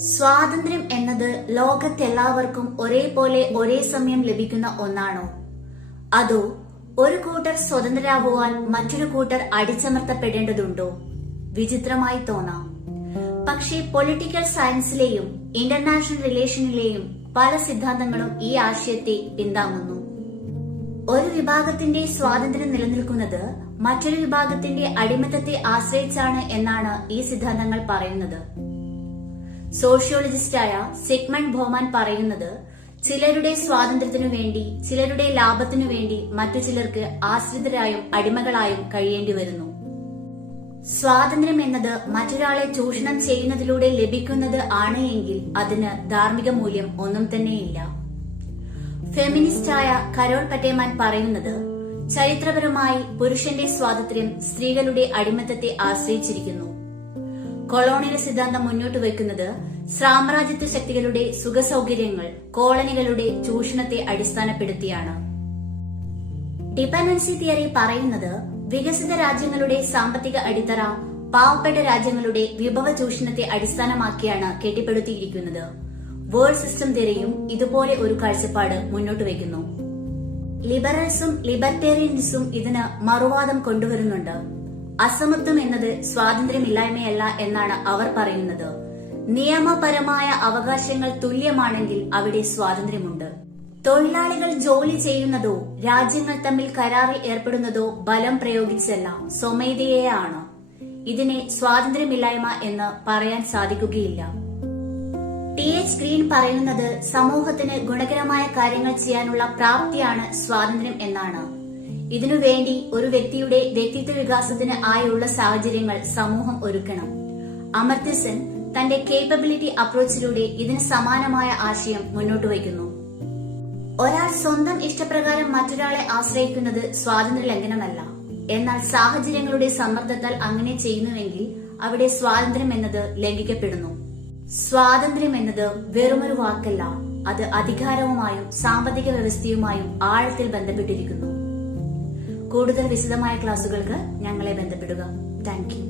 സ്വാതന്ത്ര്യം എന്നത് ലോകത്തെല്ലാവർക്കും ഒരേപോലെ ഒരേ സമയം ലഭിക്കുന്ന ഒന്നാണോ? അതോ ഒരു കൂട്ടർ സ്വതന്ത്രരാകുവാൻ മറ്റൊരു കൂട്ടർ അടിച്ചമർത്തപ്പെടേണ്ടതുണ്ടോ? വിചിത്രമായി തോന്നാം. പക്ഷേ പൊളിറ്റിക്കൽ സയൻസിലെയും ഇന്റർനാഷണൽ റിലേഷനിലെയും പല സിദ്ധാന്തങ്ങളും ഈ ആശയത്തെ പിന്താങ്ങുന്നു. ഒരു വിഭാഗത്തിന്റെ സ്വാതന്ത്ര്യം നിലനിൽക്കുന്നത് മറ്റൊരു വിഭാഗത്തിന്റെ അടിമത്തത്തെ ആശ്രയിച്ചാണ് എന്നാണ് ഈ സിദ്ധാന്തങ്ങൾ പറയുന്നത്. സോഷ്യോളജിസ്റ്റായ സിഗ്മണ്ട് ബോമാൻ പറയുന്നത്, ചിലരുടെ സ്വാതന്ത്ര്യത്തിനു വേണ്ടി, ചിലരുടെ ലാഭത്തിനു വേണ്ടി മറ്റു ചിലർക്ക് ആശ്രിതരായും അടിമകളായും കഴിയേണ്ടി വരുന്നു. സ്വാതന്ത്ര്യം എന്നത് മറ്റൊരാളെ ചൂഷണം ചെയ്യുന്നതിലൂടെ ലഭിക്കുന്നത് ആണ് എങ്കിൽ അതിന് ധാർമ്മിക മൂല്യം ഒന്നും തന്നെയില്ല. ഫെമിനിസ്റ്റായ കരോൾ പറ്റേമാൻ പറയുന്നത്, ചരിത്രപരമായി പുരുഷന്റെ സ്വാതന്ത്ര്യം സ്ത്രീകളുടെ അടിമത്തത്തെ ആശ്രയിച്ചിരിക്കുന്നു. കൊളോണിയൽ സിദ്ധാന്തം മുന്നോട്ട് വയ്ക്കുന്നത് സാമ്രാജ്യത്വ ശക്തികളുടെ സുഖസൗകര്യങ്ങൾ കോളനികളുടെ ചൂഷണത്തെ അടിസ്ഥാനപ്പെടുത്തിയാണ്. ഡിപെൻഡൻസി തിയറി പറയുന്നത്, വികസിത രാജ്യങ്ങളുടെ സാമ്പത്തിക അടിത്തറ പാവപ്പെട്ട രാജ്യങ്ങളുടെ വിഭവ ചൂഷണത്തെ അടിസ്ഥാനമാക്കിയാണ് കെട്ടിപ്പടുത്തിയിരിക്കുന്നത്. വേൾഡ് സിസ്റ്റം തിയറിയും ഇതുപോലെ ഒരു കാഴ്ചപ്പാട് മുന്നോട്ട് വയ്ക്കുന്നു. ലിബറൽസും ലിബർട്ടേറിയൻസും ഇതിന് മറുവാദം കൊണ്ടുവരുന്നുണ്ട്. അസമത്വം എന്നത് സ്വാതന്ത്ര്യമില്ലായ്മയല്ല എന്നാണ് അവർ പറയുന്നത്. നിയമപരമായ അവകാശങ്ങൾ തുല്യമാണെങ്കിൽ അവിടെ സ്വാതന്ത്ര്യമുണ്ട്. തൊഴിലാളികൾ ജോലി ചെയ്യുന്നതോ രാജ്യങ്ങൾ തമ്മിൽ കരാറിൽ ഏർപ്പെടുന്നതോ ബലം പ്രയോഗിച്ചല്ല, സ്വമേധയാണ്. ഇതിനെ സ്വാതന്ത്ര്യമില്ലായ്മ എന്ന് പറയാൻ സാധിക്കുകയില്ല. ടി.എച്ച്. ഗ്രീൻ പറയുന്നത്, സമൂഹത്തിന് ഗുണകരമായ കാര്യങ്ങൾ ചെയ്യാനുള്ള പ്രാപ്തിയാണ് സ്വാതന്ത്ര്യം എന്നാണ്. ഇതിനുവേണ്ടി ഒരു വ്യക്തിയുടെ വ്യക്തിത്വ വികാസത്തിന് ആയുള്ള സാഹചര്യങ്ങൾ സമൂഹം ഒരുക്കണം. അമർത്യ സെൻ തന്റെ കേപ്പബിലിറ്റി അപ്രോച്ചിലൂടെ ഇതിന് സമാനമായ ആശയം മുന്നോട്ട് വയ്ക്കുന്നു. ഒരാൾ സ്വന്തം ഇഷ്ടപ്രകാരം മറ്റൊരാളെ ആശ്രയിക്കുന്നത് സ്വാതന്ത്ര്യ ലംഘനമല്ല. എന്നാൽ സാഹചര്യങ്ങളുടെ സമ്മർദ്ദത്താൽ അങ്ങനെ ചെയ്യുന്നുവെങ്കിൽ അവിടെ സ്വാതന്ത്ര്യം എന്നത് ലംഘിക്കപ്പെടുന്നു. സ്വാതന്ത്ര്യം എന്നത് വെറുമൊരു വാക്കല്ല, അത് അധികാരവുമായും സാമ്പത്തിക വ്യവസ്ഥയുമായും ആഴത്തിൽ ബന്ധപ്പെട്ടിരിക്കുന്നു. കൂടുതൽ വിശദമായ ക്ലാസുകൾക്ക് ഞങ്ങളെ ബന്ധപ്പെടുക. Thank you.